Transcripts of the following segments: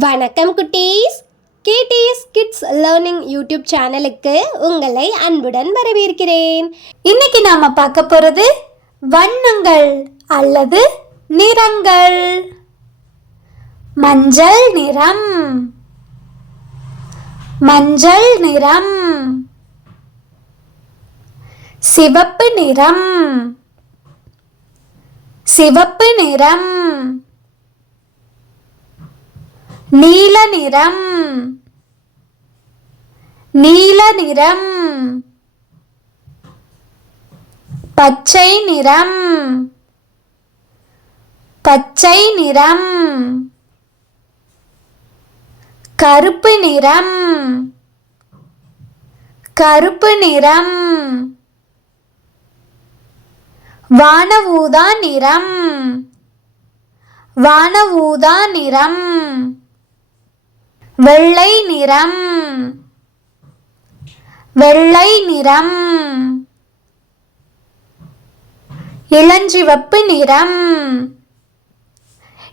வணக்கம் குட்டீஸ். KDS kids learning YouTube சேனலுக்கு உங்களை அன்புடன் வரவேற்கிறேன். இன்னைக்கு நாம பார்க்க போறது வண்ணங்கள் அல்லது நிறங்கள். மஞ்சள் நிறம், மஞ்சள் நிறம். சிவப்பு நிறம், சிவப்பு நிறம். நீல நிறம், நீல நிறம். பச்சை நிறம், பச்சை நிறம். கருப்பு நிறம், கருப்பு நிறம். வான ஊதா நிறம், வான ஊதா நிறம். வெள்ளை நிறம், வெள்ளை நிறம். இளஞ்சிவப்பு நிறம்,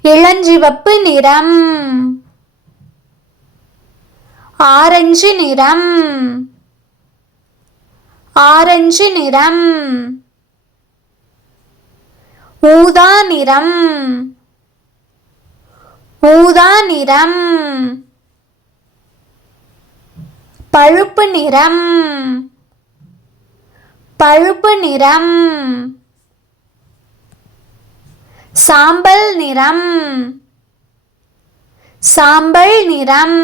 இளஞ்சிவப்பு நிறம். ஆரஞ்சு நிறம், ஆரஞ்சு நிறம். ஊதா நிறம், ஊதா நிறம். பழுப்பு நிறம், பழுப்பு நிறம். சாம்பல் நிறம், சாம்பல் நிறம்.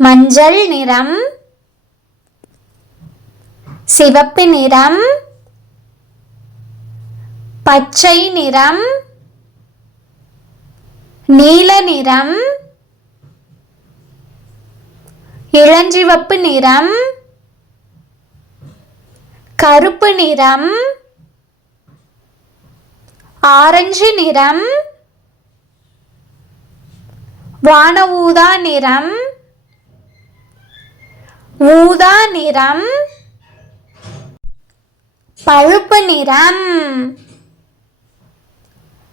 மஞ்சள் நிறம், சிவப்பு நிறம். பச்சை நிறம், நீல நிறம். இளஞ்சிவப்பு நிறம், கருப்பு நிறம். ஆரஞ்சு நிறம். வான ஊதா நிறம், ஊதா நிறம். பழுப்பு நிறம்,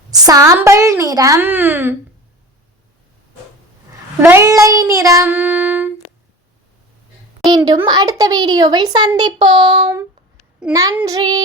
சாம்பல் நிறம். வெள்ளை நிறம். மீண்டும் அடுத்த வீடியோவில் சந்திப்போம். நன்றி.